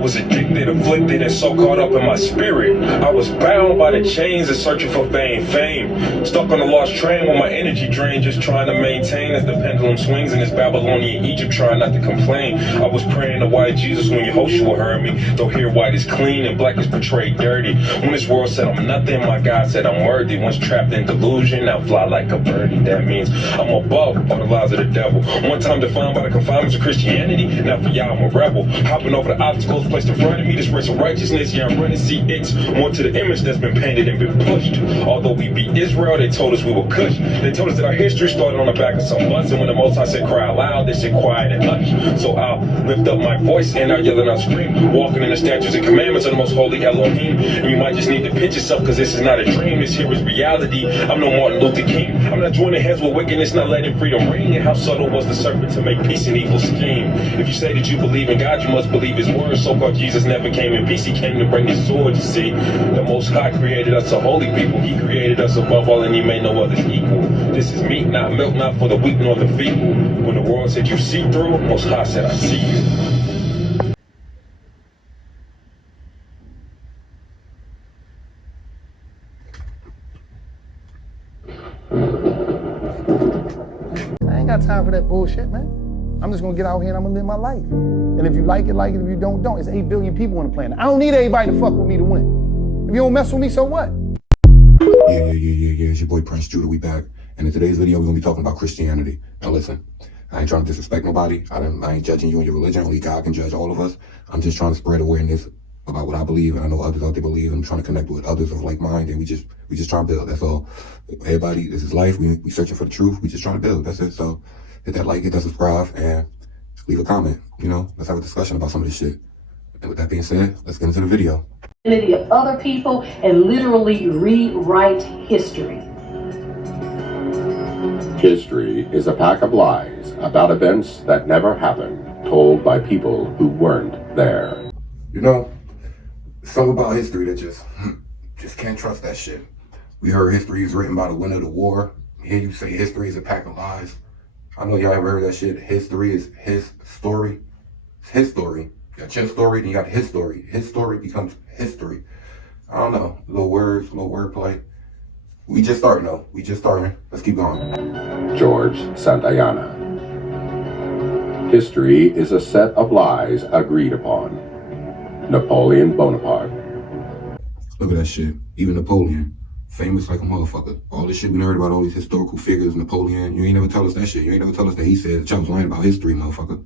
was addicted, afflicted, and so caught up in my spirit. I was bound by the chains and searching for fame. Stuck on a lost train with my energy drained, just trying to maintain as the pendulum swings in this Babylonian Egypt, trying not to complain. I was praying to white Jesus when Yehoshua heard me, though here white is clean and black is portrayed dirty. When this world said I'm nothing, my God said I'm worthy. Once trapped in delusion, now fly like a birdie. That means I'm above all the lies of the devil. One time defined by the confinements of Christianity, now for y'all I'm a rebel. Hopping over the obstacles placed in front of me, this race of righteousness, yeah, I'm running, see it's more to the image that's been painted and been pushed. Although we beat Israel, they told us we were Kush. They told us that our history started on the back of some bus, and when the Most High said cry aloud, they said quiet and hush. So I'll lift up my voice and I'll yell and I'll scream, walking in the statutes and commandments of the most holy Elohim. And you might just need to pitch yourself, cause this is not a dream, this here is reality. I'm no Martin Luther King, I'm not joining hands with wickedness, not letting freedom ring. And how subtle was the serpent to make peace and evil scheme. If you say that you believe in God, you must believe his word. So-called Jesus never came in peace, he came to bring his sword. You see, the Most High created us a holy people, he created us above all and he made no others equal. This is meat, not milk, not for the weak nor the feeble. When the world said you see through, Most High said I see you. I ain't got time for that bullshit, man. I'm just gonna get out here and I'm gonna live my life. And if you like it, like it. If you don't, don't. It's 8 billion people on the planet. I don't need everybody to fuck with me to win. If you don't mess with me, so what? Yeah. It's your boy Prince Judah. We back. And in today's video, we're gonna be talking about Christianity. Now listen, I ain't trying to disrespect nobody. I ain't judging you and your religion. Only God can judge all of us. I'm just trying to spread awareness about what I believe, and I know others out there believe. I'm trying to connect with others of like mind, and we just trying to build. That's all. Everybody, this is life. We searching for the truth. We just trying to build. That's it. So hit that like, hit that subscribe, and leave a comment. You know, let's have a discussion about some of this shit. And with that being said, let's get into the video. Of other people and literally rewrite history. History is a pack of lies about events that never happened, told by people who weren't there. You know, something about history that just can't trust that shit. We heard history is written by the winner of the war. Here you say history is a pack of lies. I know y'all ever heard that shit. History is his story. It's his story. You got your story, then you got his story. His story becomes history. I don't know. Little words, little wordplay. We just starting though. We just starting. Let's keep going. George Santayana. History is a set of lies agreed upon. Napoleon Bonaparte. Look at that shit. Even Napoleon. Famous like a motherfucker. All this shit we heard about, all these historical figures, Napoleon. You ain't never tell us that shit. You ain't never tell us that he said Chubb's lying about history, motherfucker.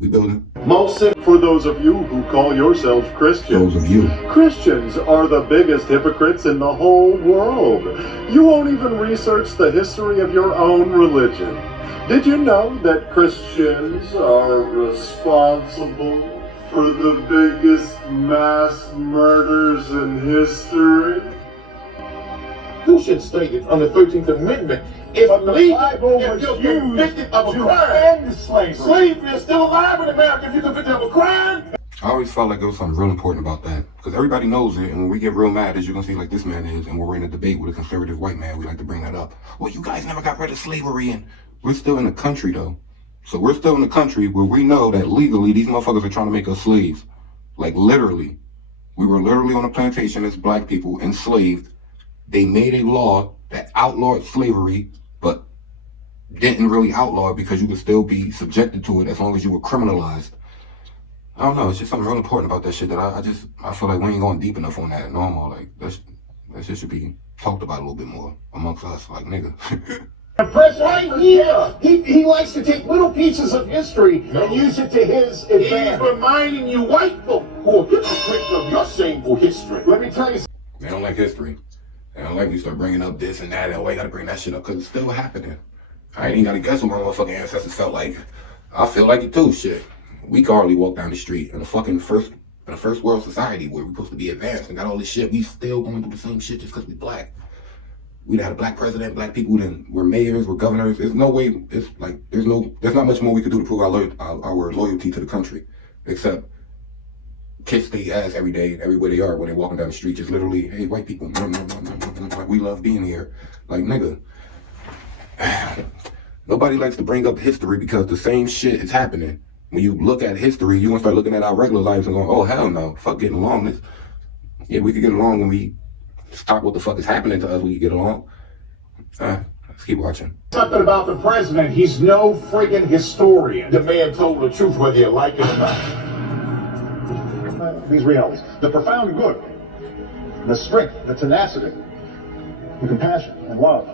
We building. For those of you who call yourselves Christians. Those of you. Christians are the biggest hypocrites in the whole world. You won't even research the history of your own religion. Did you know that Christians are responsible for the biggest mass murders in history? Constitution stated on the 13th Amendment, if you're convicted of a crime, slavery is still alive in America if you're convicted of a crime. I always felt like there was something real important about that, because everybody knows it, and when we get real mad, as you can see like this man is, and we're in a debate with a conservative white man, we like to bring that up. Well, you guys never got rid of slavery, and we're still in the country though. So we're still in the country where we know that legally these motherfuckers are trying to make us slaves. Like literally. We were literally on a plantation as black people, enslaved. They made a law that outlawed slavery, but didn't really outlaw it because you could still be subjected to it as long as you were criminalized. I don't know, it's just something real important about that shit that I feel like we ain't going deep enough on that normal. Like that shit should be talked about a little bit more amongst us, like nigga. The president right here, he likes to take little pieces of history and use it to his advantage. He's reminding you white folk who are hypocrites of your shameful history. Let me tell you something. They don't like history. They don't like me start bringing up this and that. They always gotta bring that shit up because it's still happening. I ain't even gotta guess what my motherfucking ancestors felt like. I feel like it too, shit. We can hardly walk down the street in a fucking first world society where we're supposed to be advanced and got all this shit. We still going through the same shit just because we black. We'd had a black president, black people, then we're mayors, we're governors. There's no way, it's like, there's not much more we could do to prove our loyalty to the country, except kiss their ass every day, everywhere they are when they're walking down the street. Just literally, hey, white people, like, we love being here. Like, nigga, nobody likes to bring up history because the same shit is happening. when you look at history, you're gonna start looking at our regular lives and going, oh hell no, fuck getting along. Yeah, we could get along when we stop what the fuck is happening to us. We could get along. Let's keep watching. Something about the president. He's no friggin' historian. The man told the truth whether you like it or not. These realities. The profound good, the strength, the tenacity, the compassion and love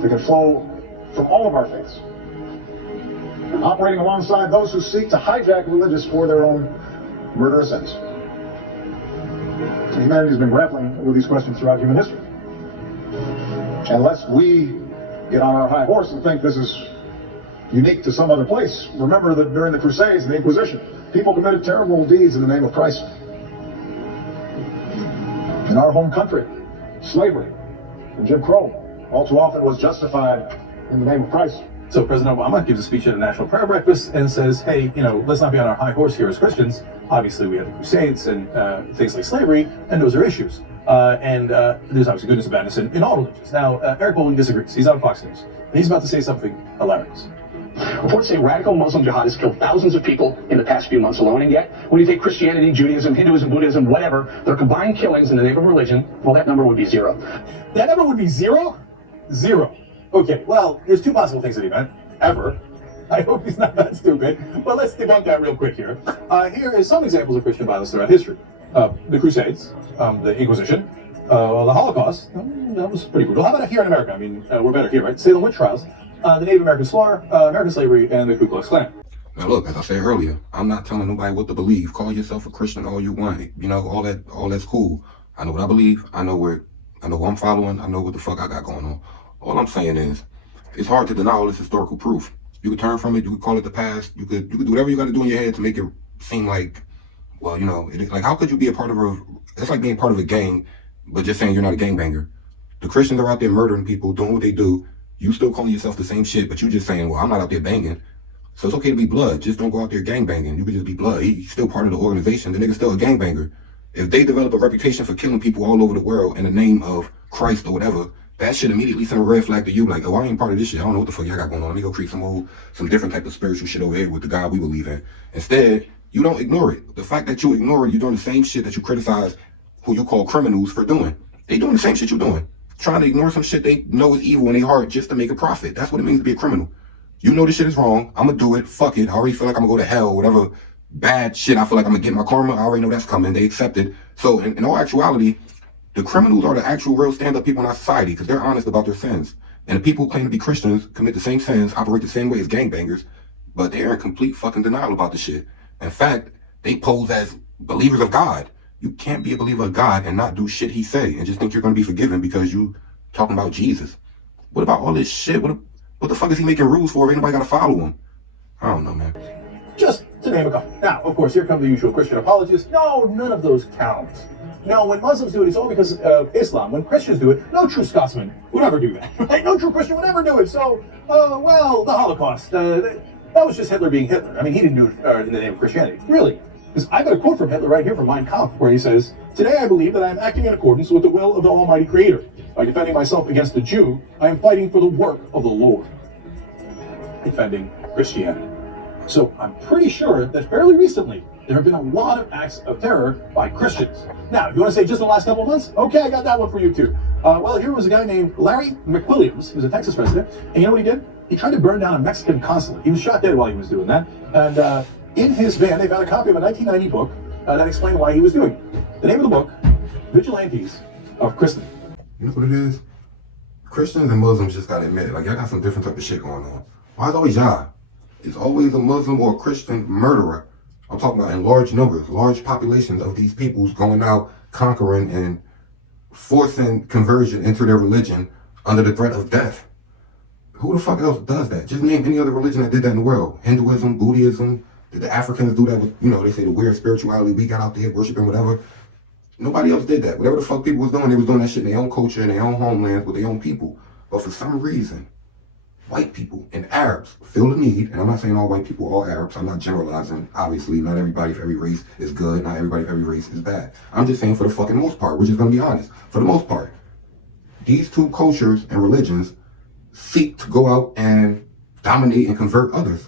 that can flow from all of our faiths, operating alongside those who seek to hijack religious for their own murderous ends. Humanity has been grappling with these questions throughout human history. Unless we get on our high horse and think this is unique to some other place, remember that during the Crusades and the Inquisition, people committed terrible deeds in the name of Christ. In our home country, slavery and Jim Crow all too often was justified in the name of Christ. So President Obama gives a speech at a national prayer breakfast and says, hey, let's not be on our high horse here as Christians. Obviously, we had the Crusades and things like slavery, and those are issues. And there's obviously goodness and badness in all religions. Now, Eric Bolling disagrees. He's on Fox News, and he's about to say something hilarious. Reports say radical Muslim jihadists killed thousands of people in the past few months alone, and yet, when you take Christianity, Judaism, Hinduism, Buddhism, whatever, their combined killings in the name of religion, well, that number would be zero. That number would be zero? Zero. Okay, well, there's two possible things that he meant, ever. I hope he's not that stupid, but let's debunk that real quick here. Here is some examples of Christian violence throughout history. The Crusades, the Inquisition, the Holocaust, that was pretty brutal. How about here in America? I mean, we're better here, right? Salem witch trials, the Native American slaughter, American slavery, and the Ku Klux Klan. Now look, as I said earlier, I'm not telling nobody what to believe. Call yourself a Christian all you want. All that's cool. I know what I believe. I know who I'm following. I know what the fuck I got going on. All I'm saying is, it's hard to deny all this historical proof. You could turn from it. You could call it the past. You could do whatever you got to do in your head to make it seem like, well, like how could you be a part of it's like being part of a gang, but just saying you're not a gangbanger. The Christians are out there murdering people, doing what they do. You still calling yourself the same shit, but you just saying, well, I'm not out there banging. So it's okay to be blood. Just don't go out there gangbanging. You could just be blood. He's still part of the organization. The nigga's still a gangbanger. If they develop a reputation for killing people all over the world in the name of Christ or whatever, that should immediately send a red flag to you, like, oh, I ain't part of this shit. I don't know what the fuck y'all got going on. Let me go create some different type of spiritual shit over here with the God we believe in. Instead, you don't ignore it. The fact that you ignore it, you're doing the same shit that you criticize who you call criminals for doing. They doing the same shit you're doing. Trying to ignore some shit they know is evil in their heart just to make a profit. That's what it means to be a criminal. You know this shit is wrong. I'm gonna do it. Fuck it. I already feel like I'm gonna go to hell. Whatever bad shit I feel like I'm gonna get my karma, I already know that's coming. They accept it. So in all actuality, the criminals are the actual real stand-up people in our society because they're honest about their sins. And the people who claim to be Christians commit the same sins, operate the same way as gangbangers, but they're in complete fucking denial about the shit. In fact, they pose as believers of God. You can't be a believer of God and not do shit he say and just think you're going to be forgiven because you talking about Jesus. What about all this shit? What the fuck is he making rules for if ain't nobody got to follow him? I don't know, man. Just to name a couple. Now, of course, here come the usual Christian apologists. No, none of those count. No, when Muslims do it, it's all because of Islam. When Christians do it, no true Scotsman would ever do that. Right? No true Christian would ever do it. So, well, the Holocaust, that was just Hitler being Hitler. I mean, he didn't do it in the name of Christianity. Really. Because I've got a quote from Hitler right here from Mein Kampf, where he says, "Today I believe that I am acting in accordance with the will of the Almighty Creator. By defending myself against the Jew, I am fighting for the work of the Lord." Defending Christianity. So I'm pretty sure that fairly recently, there have been a lot of acts of terror by Christians. Now, if you want to say just the last couple of months, okay, I got that one for you too. Well, here was a guy named Larry McWilliams, who was a Texas resident, and you know what he did? He tried to burn down a Mexican consulate. He was shot dead while he was doing that, and in his van, they found a copy of a 1990 book that explained why he was doing it. The name of the book, Vigilantes of Christendom. You know what it is? Christians and Muslims just gotta admit it. Like, y'all got some different type of shit going on. Why is it always y'all? It's always a Muslim or a Christian murderer. I'm talking about in large numbers, large populations of these peoples going out, conquering and forcing conversion into their religion under the threat of death. Who the fuck else does that? Just name any other religion that did that in the world. Hinduism, Buddhism. Did the Africans do that with, they say the weird spirituality we got out there worshiping whatever. Nobody else did that. Whatever the fuck people was doing, they was doing that shit in their own culture, in their own homelands, with their own people. But for some reason, white people and Arabs feel the need, and I'm not saying all white people are all Arabs, I'm not generalizing. Obviously, not everybody for every race is good, not everybody for every race is bad. I'm just saying for the fucking most part, we're just gonna be honest. For the most part, these two cultures and religions seek to go out and dominate and convert others.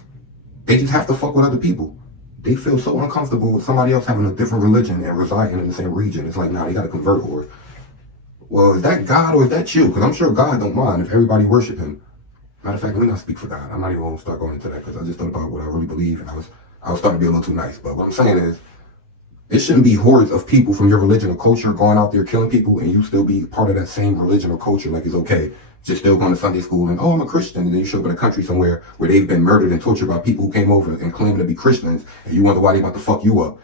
They just have to fuck with other people. They feel so uncomfortable with somebody else having a different religion and residing in the same region. It's like, nah, they gotta convert. Or, well, is that God or is that you? Because I'm sure God don't mind if everybody worship him. Matter of fact, let me not speak for God. I'm not even gonna start going into that because I just thought about what I really believe, and I was starting to be a little too nice. But what I'm saying is, it shouldn't be hordes of people from your religion or culture going out there killing people, and you still be part of that same religion or culture. Like, it's okay, just still going to Sunday school and, oh, I'm a Christian, and then you show up in a country somewhere where they've been murdered and tortured by people who came over and claiming to be Christians, and you wonder why they about to fuck you up.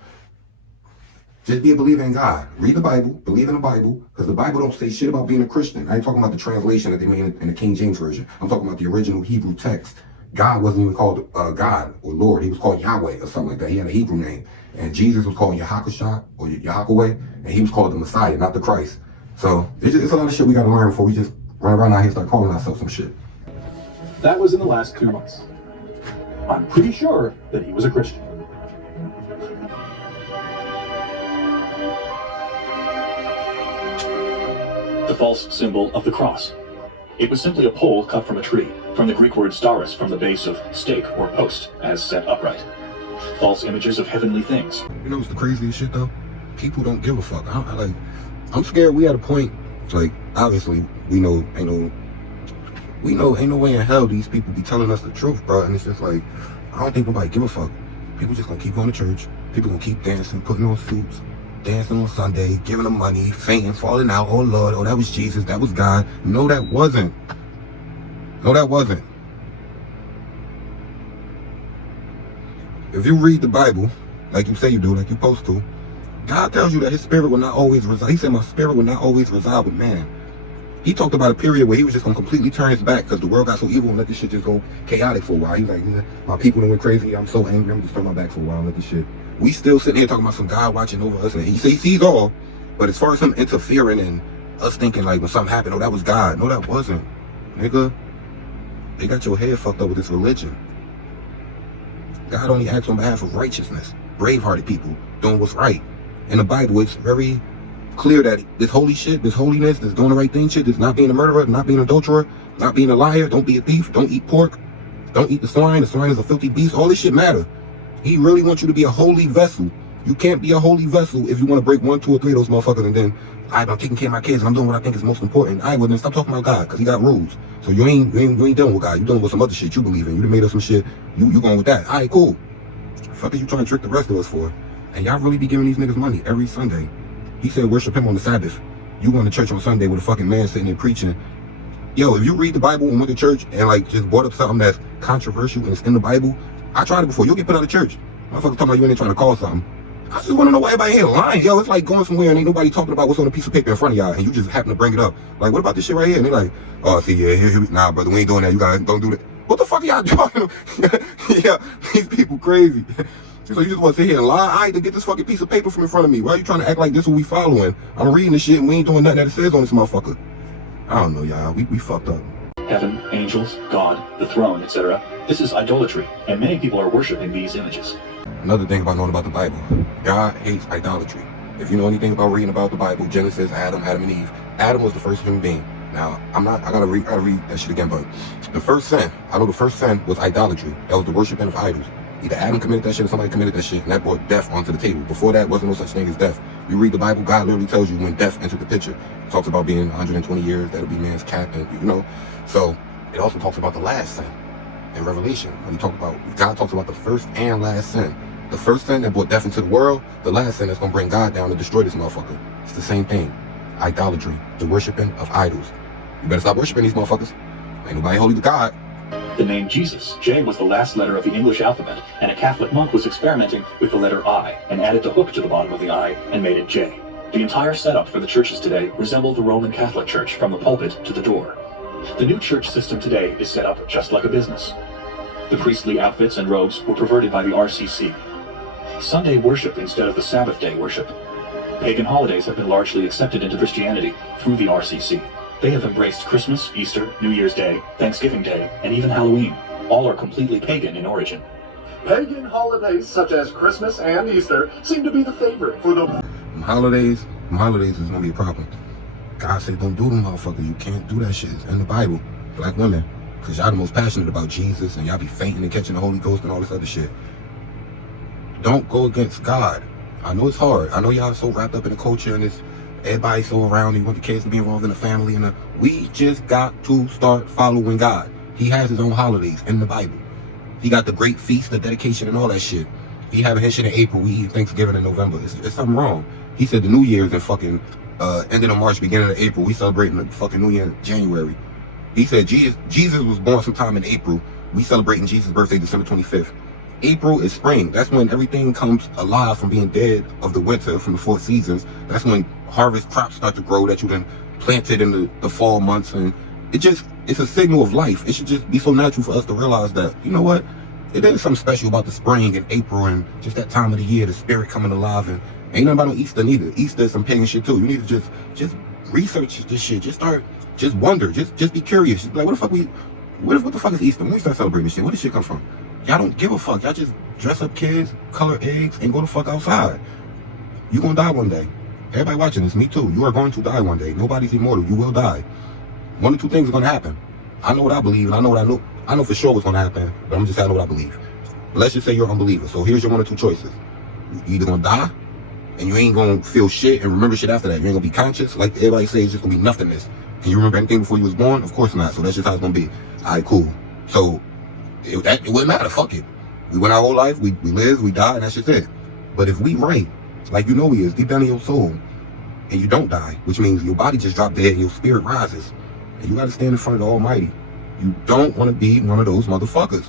Just be a believer in God. Read the Bible, believe in the Bible, because the Bible don't say shit about being a Christian. I ain't talking about the translation that they made in the King James Version. I'm talking about the original Hebrew text. God wasn't even called God or Lord. He was called Yahweh or something like that. He had a Hebrew name. And Jesus was called Yahakashah or Yahweh, and he was called the Messiah, not the Christ. So it's a lot of shit we got to learn before we just run around out here and start calling ourselves some shit. That was in the last 2 months. I'm pretty sure that he was a Christian. The false symbol of the cross. It was simply a pole cut from a tree, from the Greek word staros, from the base of stake or post, as set upright. False images of heavenly things. You know what's the craziest shit though? People don't give a fuck. I'm scared we at a point, like, obviously, we know ain't no way in hell these people be telling us the truth, bro. And it's just like, I don't think nobody give a fuck. People just gonna keep going to church. People gonna keep dancing, putting on suits, dancing on Sunday, giving them money, fainting, falling out. Oh Lord, oh that was Jesus, that was God. No, that wasn't. No, that wasn't. If you read the Bible, like you say you do, like you're supposed to, God tells you that his spirit will not always reside. He said, my spirit will not always reside with man. He talked about a period where he was just going to completely turn his back because the world got so evil and let this shit just go chaotic for a while. He was like, yeah, my people done went crazy. I'm so angry. I'm just turn my back for a while and let this shit. We still sitting here talking about some God watching over us. And he sees all. But as far as him interfering and us thinking like when something happened, oh, that was God. No, that wasn't. Nigga, they got your head fucked up with this religion. God only acts on behalf of righteousness, brave-hearted people doing what's right. In the Bible, it's very clear that this holy shit, this holiness, this doing the right thing shit, this not being a murderer, not being an adulterer, not being a liar, don't be a thief, don't eat pork, don't eat the swine is a filthy beast, all this shit matter. He really wants you to be a holy vessel. You can't be a holy vessel if you want to break 1, 2, or 3 of those motherfuckers and then, I'm taking care of my kids and I'm doing what I think is most important. Well, then stop talking about God, because he got rules. So you ain't dealing with God, you dealing with some other shit you believe in. You done made up some shit, you going with that. Alright, cool. Fuck are you trying to trick the rest of us for? And y'all really be giving these niggas money every Sunday. He said worship him on the Sabbath. You going to church on Sunday with a fucking man sitting there preaching. Yo, if you read the Bible and went to church and like just brought up something that's controversial and it's in the Bible, I tried it before. You'll get put out of church. Motherfuckers talking about you in there trying to call something. I just want to know why everybody here lying. Yo, it's like going somewhere and ain't nobody talking about what's on a piece of paper in front of y'all and you just happen to bring it up. Like, what about this shit right here? And they're like, oh, see, yeah, here, nah, brother, we ain't doing that. You guys don't do that. What the fuck are y'all talking about? Yeah, these people crazy. So you just want to sit here and lie? I to get this fucking piece of paper from in front of me. Why are you trying to act like this is what we following? I'm reading this shit and we ain't doing nothing that it says on this motherfucker. I don't know, y'all. We fucked up. Heaven, angels, God, the throne, etc. This is idolatry, and many people are worshiping these images. Another thing about knowing about the Bible, God hates idolatry. If you know anything about reading about the Bible, Genesis, Adam and Eve. Adam was the first human being. Now, I gotta read that shit again, but the first sin was idolatry. That was the worshiping of idols. Either Adam committed that shit or somebody committed that shit, and that brought death onto the table. Before that, wasn't no such thing as death. You read the Bible, God literally tells you when death entered the picture. It talks about being 120 years, that'll be man's cap, and you know. So, it also talks about the last sin in Revelation. When God talks about the first and last sin. The first sin that brought death into the world, the last sin that's gonna bring God down and destroy this motherfucker. It's the same thing. Idolatry, the worshiping of idols. You better stop worshiping these motherfuckers. Ain't nobody holy to God. The name Jesus, J, was the last letter of the English alphabet, and a Catholic monk was experimenting with the letter I, and added the hook to the bottom of the I, and made it J. The entire setup for the churches today resemble the Roman Catholic Church from the pulpit to the door. The new church system today is set up just like a business. The priestly outfits and robes were perverted by the RCC. Sunday worship instead of the Sabbath day worship. Pagan holidays have been largely accepted into Christianity through the RCC. They have embraced Christmas, Easter, New Year's Day, Thanksgiving Day, and even Halloween. All are completely pagan in origin. Pagan holidays such as Christmas and Easter seem to be the favorite for the... Holidays is gonna be a problem. God said don't do them motherfuckers. You can't do that shit. It's in the Bible. Black women, Because y'all the most passionate about Jesus and y'all be fainting and catching the Holy Ghost and all this other shit. Don't go against God. I know it's hard. I know y'all so wrapped up in the culture and it's everybody so around and you want the kids to be involved in the family and we just got to start following God. He has his own holidays in the Bible. He got the great feast, the dedication and all that shit. He having his shit in April, we eat Thanksgiving in November. It's something wrong. He said the New Year's in fucking ending of March, beginning of April. We celebrating the fucking New Year in January. He said Jesus was born sometime in April. We celebrating Jesus' birthday December 25th. April is spring. That's when everything comes alive from being dead of the winter, from the 4 seasons. That's when harvest crops start to grow that you then planted in the fall months. And it's a signal of life. It should just be so natural for us to realize that, you know what? It is something special about the spring and April and just that time of the year, the spirit coming alive. And ain't nothing about no Easter neither. Easter is some pagan shit too. You need to just research this shit. Just wonder. Just be curious. Just be like, what the fuck is Easter? When we start celebrating this shit, where does shit come from? Y'all don't give a fuck. Y'all just dress up kids, color eggs, and go the fuck outside. You gonna die one day. Everybody watching this, me too. You are going to die one day. Nobody's immortal. You will die. One or two things are gonna happen. I know what I believe, and I know what I know. I know for sure what's gonna happen, but I'm just saying I know what I believe. But let's just say you're an unbeliever. So here's your one or two choices. You either gonna die, and you ain't gonna feel shit and remember shit after that. You ain't gonna be conscious. Like everybody says, it's just gonna be nothingness. Can you remember anything before you was born? Of course not. So that's just how it's gonna be. Alright, cool. So it wouldn't matter. Fuck it. We went our whole life. We live. We die, and that's just it. But if we right, like you know we is deep down in your soul, and you don't die, which means your body just dropped dead and your spirit rises, and you gotta stand in front of the Almighty. You don't want to be one of those motherfuckers.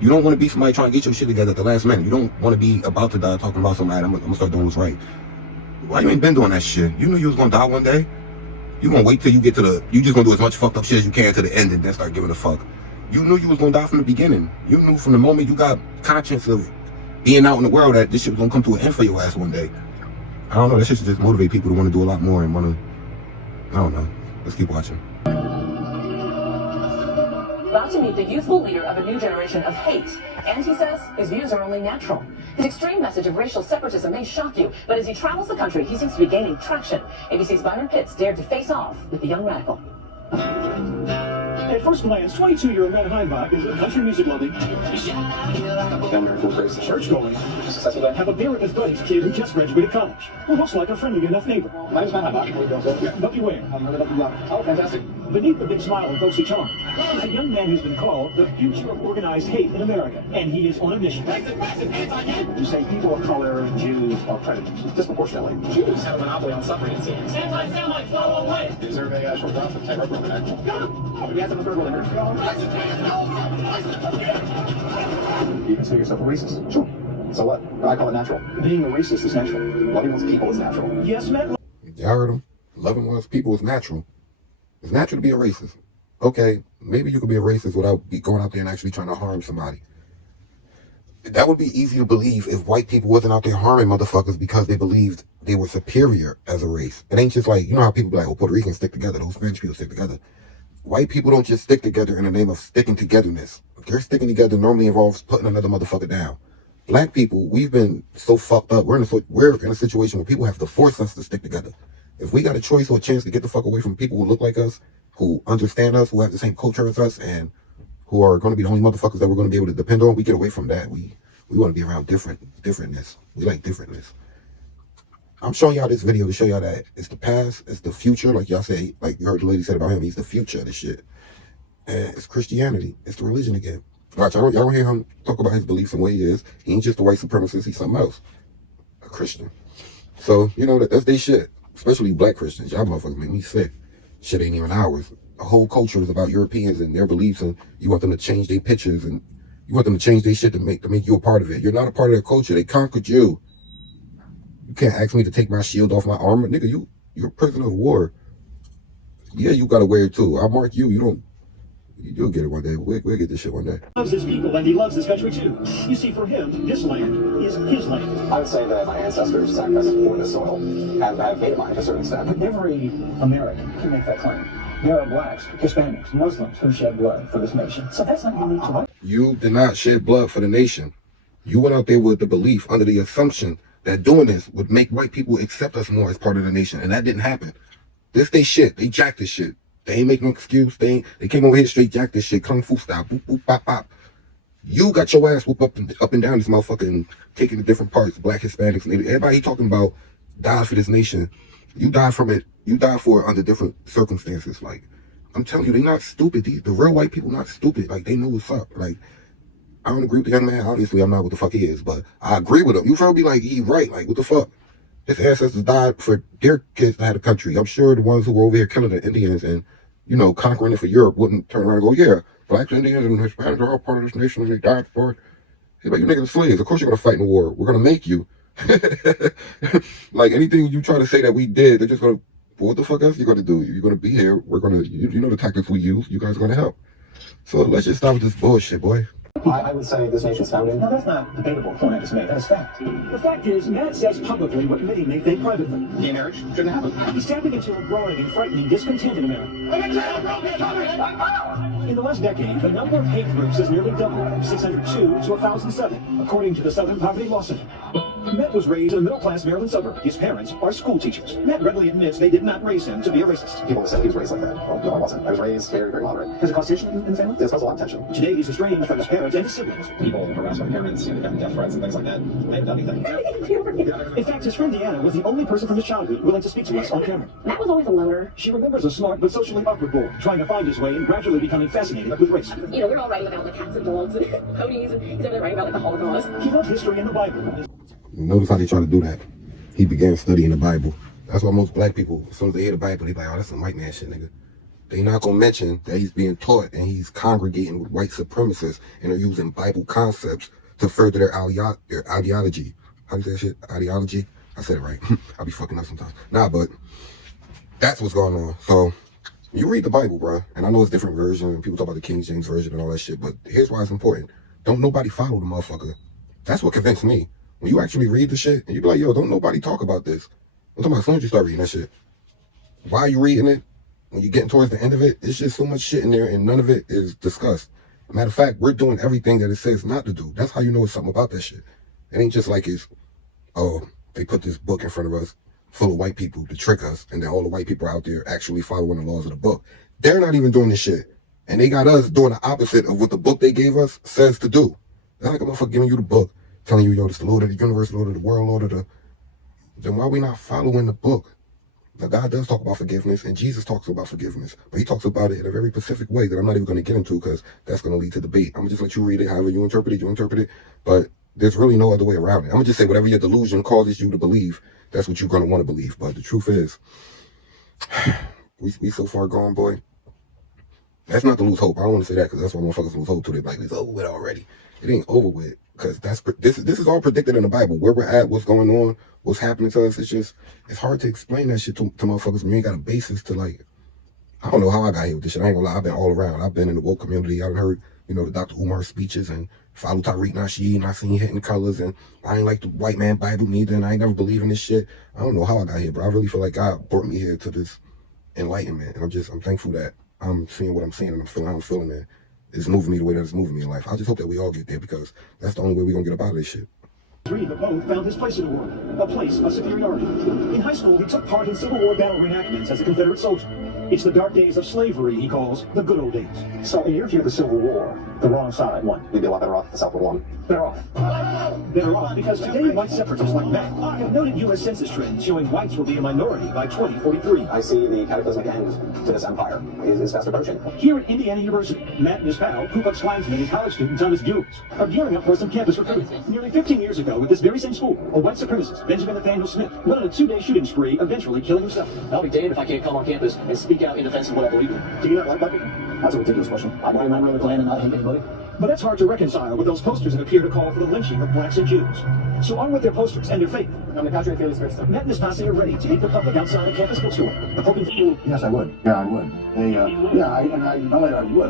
You don't want to be somebody trying to get your shit together at the last minute. You don't want to be about to die talking about somebody. I'm gonna start doing what's right. Why you ain't been doing that shit? You knew you was gonna die one day. You gonna wait till you get to you just gonna do as much fucked up shit as you can to the end and then start giving a fuck. You knew you was gonna die from the beginning. You knew from the moment you got conscience of being out in the world that this shit was gonna come to an end for your ass one day. I don't know, that shit should just motivate people to want to do a lot more and want to, I don't know. Let's keep watching. About to meet the youthful leader of a new generation of hate. And he says his views are only natural. His extreme message of racial separatism may shock you, but as he travels the country, he seems to be gaining traction. ABC's Byron Pitts dared to face off with the young radical. At first glance, 22-year-old Matt Heimbach is a country music loving, church-going, have a beer with his buddies kid who just graduated college, who looks like a friendly enough neighbor. My name's Matt Heimbach. But beware. Oh, fantastic. Beneath the big smile and folksy charm is a young man who's been called the future of organized hate in America, and he is on a mission to say people of color, Jews, are predators, disproportionately. Jews have a monopoly on suffering, it seems. Anti-Semites, go away! Deserve a short drop of terror from an act. You guys have a third world image. You consider yourself a racist? Sure. So what? I call it natural. Being a racist is natural. Loving one's people is natural. Yes, man. Y'all heard him. Loving one's people is natural. It's natural to be a racist. Okay, maybe you could be a racist without going out there and actually trying to harm somebody. That would be easy to believe if white people wasn't out there harming motherfuckers because they believed they were superior as a race. It ain't just like, you know how people be like, oh, Puerto Ricans stick together, those French people stick together. White people don't just stick together in the name of sticking togetherness. Their sticking together normally involves putting another motherfucker down. Black people, we've been so fucked up. We're in a situation where people have to force us to stick together. If we got a choice or a chance to get the fuck away from people who look like us, who understand us, who have the same culture as us, and who are going to be the only motherfuckers that we're going to be able to depend on, we get away from that. We want to be around differentness. We like differentness. I'm showing y'all this video to show y'all that it's the past, it's the future, like y'all say, like you heard the lady said about him, he's the future of this shit. And it's Christianity. It's the religion again. Watch, y'all don't hear him talk about his beliefs and what he is. He ain't just a white supremacist, he's something else. A Christian. So, you know, that's their shit. Especially black Christians. Y'all motherfuckers make me sick. Shit ain't even ours. The whole culture is about Europeans and their beliefs, and you want them to change their pictures and you want them to change their shit to make you a part of it. You're not a part of their culture. They conquered you. You can't ask me to take my shield off my armor. Nigga, you're a prisoner of war. Yeah, you gotta wear it too. I'll mark you. You'll get it one day. We'll get this shit one day. He loves his people and he loves this country too. You see, for him, this land is his land. I would say that my ancestors sacrificed for this soil, and I've made it mine to a certain extent. But every American can make that claim. There are blacks, Hispanics, Muslims who shed blood for this nation. So that's not unique to us. You did not shed blood for the nation. You went out there with the belief, under the assumption that doing this would make white people accept us more as part of the nation, and that didn't happen. This they shit. They jacked this shit. They ain't make no excuse. They came over here straight jack this shit, kung fu style, boop boop bop bop. You got your ass whooped up and down this motherfucker and taking the different parts, black, Hispanics, Native. Everybody talking about died for this nation. You died from it. You died for it under different circumstances. Like, I'm telling you, they not stupid. The real white people not stupid. Like, they know what's up. Like, I don't agree with the young man. Obviously, I'm not what the fuck he is, but I agree with him. You feel me? Like, he right. Like, what the fuck? His ancestors died for their kids to have a country. I'm sure the ones who were over here killing the Indians and, you know, conquering it for Europe wouldn't turn around and go, yeah, blacks, Indians, and Hispanics are all part of this nation and they died for it. He's like, you niggas are slaves. Of course you're going to fight in the war. We're going to make you. Like, anything you try to say that we did, they're just going to, what the fuck else you going to do? You're going to be here. We're going to, you know the tactics we use. You guys are going to help. So let's just stop with this bullshit, boy. I would say this nation's founding. No, that's not debatable point I just made. That is fact. The fact is, Matt says publicly what many may think privately. Gay marriage shouldn't happen. He's tapping into a growing and frightening discontent in America. In the last decade, the number of hate groups has nearly doubled from 602 to 1,007, according to the Southern Poverty Law Center. Matt was raised in a middle-class Maryland suburb. His parents are school teachers. Matt readily admits they did not raise him to be a racist. People said he was raised like that. Well, no, I wasn't. I was raised very, very moderate. Has it caused tension in the family? It's caused a lot of tension. Today, he's estranged from his parents and his siblings. People harass my parents, you know, they've gotten death threats and things like that. They haven't done anything. In fact, his friend Deanna was the only person from his childhood willing to speak to us on camera. Matt was always a loner. She remembers a smart but socially awkward boy trying to find his way and gradually becoming fascinated with race. You know, we're all writing about like cats and dogs and ponies, and he's over there writing about like the Holocaust. He loved history and the Bible. Notice how they try to do that. He began studying the Bible. That's why most black people, as soon as they hear the Bible, they be like, oh, that's some white man shit, nigga. They not gonna mention that he's being taught and he's congregating with white supremacists and they're using Bible concepts to further their ideology. How do you say that shit? Ideology? I said it right. I'll be fucking up sometimes. Nah, but that's what's going on. So you read the Bible, bro, and I know it's different versions and people talk about the King James version and all that shit, but here's why it's important. Don't nobody follow the motherfucker. That's what convinced me. When you actually read the shit and you be like, yo, don't nobody talk about this. I'm talking about as soon as you start reading that shit. Why are you reading it? When you're getting towards the end of it, it's just so much shit in there and none of it is discussed. Matter of fact, we're doing everything that it says not to do. That's how you know it's something about that shit. It ain't just like it's, oh, they put this book in front of us full of white people to trick us and then all the white people out there actually following the laws of the book. They're not even doing this shit. And they got us doing the opposite of what the book they gave us says to do. It's not like a motherfucker giving you the book, telling you, yo, this is the Lord of the universe, Lord of the world, Lord of the... Then why are we not following the book? Now, God does talk about forgiveness, and Jesus talks about forgiveness, but he talks about it in a very specific way that I'm not even going to get into because that's going to lead to debate. I'm going to just let you read it however you interpret it, but there's really no other way around it. I'm going to just say whatever your delusion causes you to believe, that's what you're going to want to believe. But the truth is, we so far gone, boy. That's not to lose hope. I don't want to say that because that's why motherfuckers lose hope to it. Like, it's over with already. It ain't over with. Because this is all predicted in the Bible. Where we're at, what's going on, what's happening to us. It's hard to explain that shit to motherfuckers when you ain't got a basis to, like, I don't know how I got here with this shit. I ain't gonna lie, I've been all around. I've been in the woke community. I've heard, you know, the Dr. Umar speeches and follow Tariq Nasheed, and I seen Hitting Colors, and I ain't like the white man Bible neither, and I ain't never believe in this shit. I don't know how I got here, but I really feel like God brought me here to this enlightenment, and I'm thankful that I'm seeing what I'm seeing, and I'm feeling how I'm feeling, and it's moving me the way that it's moving me in life. I just hope that we all get there because that's the only way we're gonna get up out of this shit. Three but both found his place in the world, a place of superiority. In high school, he took part in Civil War battle reenactments as a Confederate soldier. It's the dark days of slavery he calls the good old days. So in your view of the Civil War, the wrong side won. We'd be a lot better off if the South would won. Better off. Better off because today white separatists like Matt have noted U.S. census trends showing whites will be a minority by 2043. I see the cataclysmic end to this empire is fast approaching. Here at Indiana University, Matt and his pal, Ku Klux Klansman and college student Thomas Buick, are gearing up for some campus recruiting. Nearly 15 years ago, at this very same school, a white supremacist, Benjamin Nathaniel Smith, went on a 2-day shooting spree, eventually killing himself. I'll be damned if I can't come on campus and speak out in defense of what I believe in. Do you not like Bucky? That's a ridiculous question. I want to remember the Klan and not hate anybody. But that's hard to reconcile with those posters that appear to call for the lynching of blacks and Jews. So on with their posters and their faith. I'm the contrary fearless Christian. Matt and his posse are ready to meet the public outside a campus bookstore. Hoping for... Yes, I would. Yeah, I would.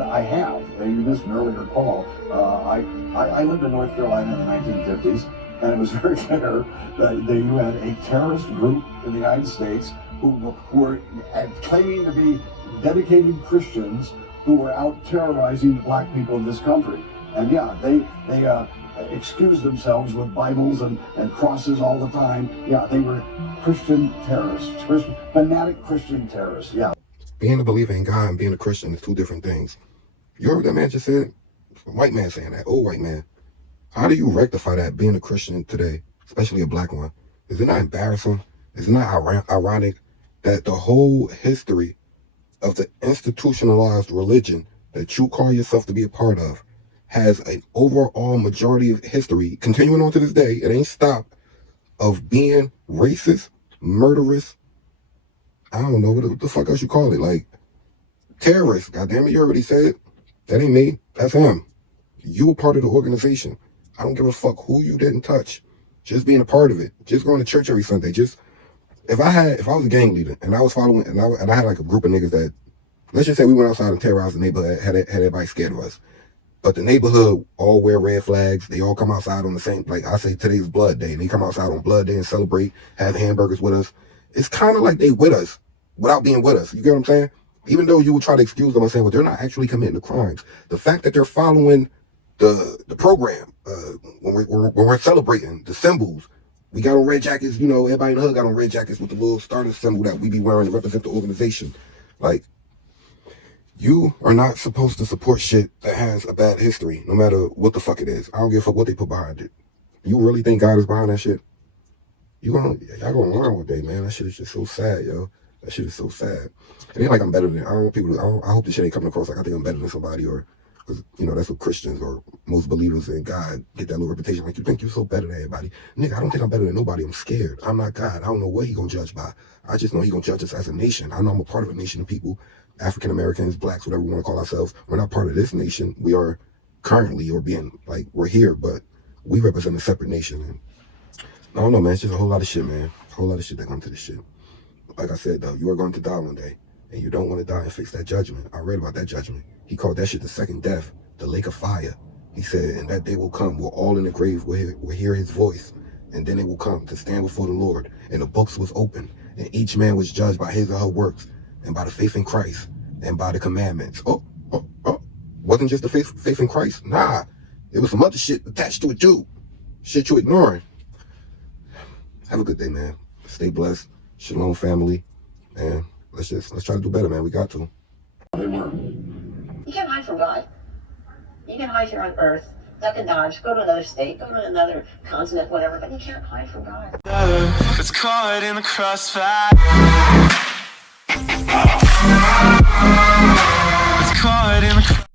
I have. You missed an earlier call. I lived in North Carolina in the 1950s, and it was very clear that you had a terrorist group in the United States who were claiming to be dedicated Christians who were out terrorizing black people in this country. And yeah, they excused themselves with Bibles and crosses all the time. Yeah, they were Christian terrorists, fanatic Christian terrorists, yeah. Being a believer in God and being a Christian is two different things. You heard what that man just said? A white man saying that, old white man. How do you rectify that being a Christian today, especially a black one? Is it not embarrassing? Is it not ironic that the whole history of the institutionalized religion that you call yourself to be a part of has an overall majority of history, continuing on to this day, it ain't stopped, of being racist, murderous, I don't know, what the fuck else you call it, like terrorists, goddamn it, you already said. That ain't me, that's him. You were part of the organization. I don't give a fuck who you didn't touch. Just being a part of it. Just going to church every Sunday. Just if I was a gang leader and I was following and I had like a group of niggas that, let's just say we went outside and terrorized the neighborhood, had everybody scared of us. But the neighborhood all wear red flags. They all come outside on the same, like I say, today's Blood Day. And they come outside on Blood Day and celebrate, have hamburgers with us. It's kind of like they with us without being with us. You get what I'm saying? Even though you would try to excuse them and say, well, they're not actually committing the crimes. The fact that they're following the program, when we're celebrating the symbols, we got on red jackets, you know, everybody in the hood got on red jackets with the little starter symbol that we be wearing to represent the organization. Like, you are not supposed to support shit that has a bad history, no matter what the fuck it is. I don't give a fuck what they put behind it. You really think God is behind that shit? Y'all gonna learn one day, man. That shit is just so sad, yo. That shit is so sad. It ain't like I'm better than, I don't want people to, I hope this shit ain't coming across like I think I'm better than somebody, or, because, you know, that's what Christians or most believers in God get that little reputation. Like, you think you're so better than everybody. Nigga, I don't think I'm better than nobody. I'm scared. I'm not God. I don't know what he gonna judge by. I just know he gonna judge us as a nation. I know I'm a part of a nation of people, African Americans, blacks, whatever we want to call ourselves. We're not part of this nation. We are currently, or being, like, we're here, but we represent a separate nation. And I don't know, man. It's just a whole lot of shit, man. A whole lot of shit that comes to this shit. Like I said, though, you are going to die one day, and you don't want to die and face that judgment. I read about that judgment. He called that shit the second death, the lake of fire. He said, and that day will come. We're all in the grave. We'll hear his voice, and then it will come to stand before the Lord. And the books was open, and each man was judged by his or her works, and by the faith in Christ, and by the commandments. Wasn't just the faith in Christ. Nah, it was some other shit attached to it too. Shit you ignoring. Have a good day, man. Stay blessed. Shalom, family. And let's try to do better, man. We got to. You can't hide from God. You can hide here on earth, duck and dodge, go to another state, go to another continent, whatever, but you can't hide from God. It's caught in the crossfire. It's caught in the